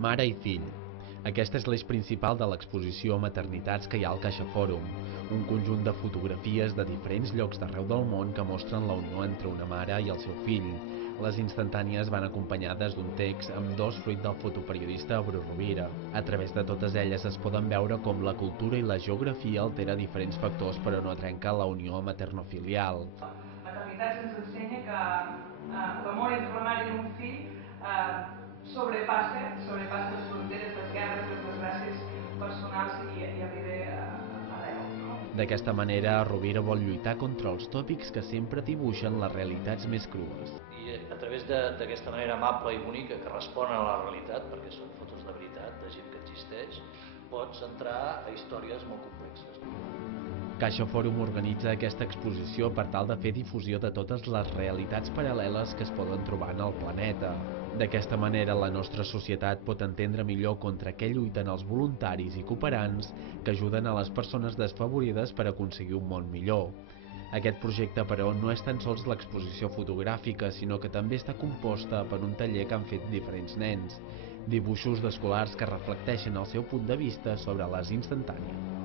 Mare i fill. Aquest és l'eix principal de l'exposició Maternitats que hi ha al CaixaForum, un conjunt de fotografies de diferents llocs d'arreu del món que mostren la unió entre una mare i el seu fill. Les instantànies van acompanyades d'un text amb dos fruit del fotoperiodista Bru Rovira. A través de totes elles es poden veure com la cultura i la geografia altera diferents factors però no trenca la unió maternofilial. Maternitats ens ensenya que l'amor entre la mare i un fill sobrepassa les fronteres, les guerres, les desgràcies personals i arriba arreu. D'aquesta manera, Rovira vol lluitar contra els tòpics que sempre dibuixen les realitats més crues. I a través d'aquesta manera amable i bonica que respon a la realitat, perquè són fotos de veritat, de gent que existeix, pots entrar a històries molt complexes. CaixaForum organitza aquesta exposició per tal de fer difusió de totes les realitats paral·leles que es poden trobar en el planeta. D'aquesta manera, la nostra societat pot entendre millor contra què lluiten els voluntaris i cooperants que ajuden a les persones desfavorides per aconseguir un món millor. Aquest projecte, però, no és tan sols l'exposició fotogràfica, sinó que també està composta per un taller que han fet diferents nens, dibuixos d'escolars que reflecteixen el seu punt de vista sobre les instantànies.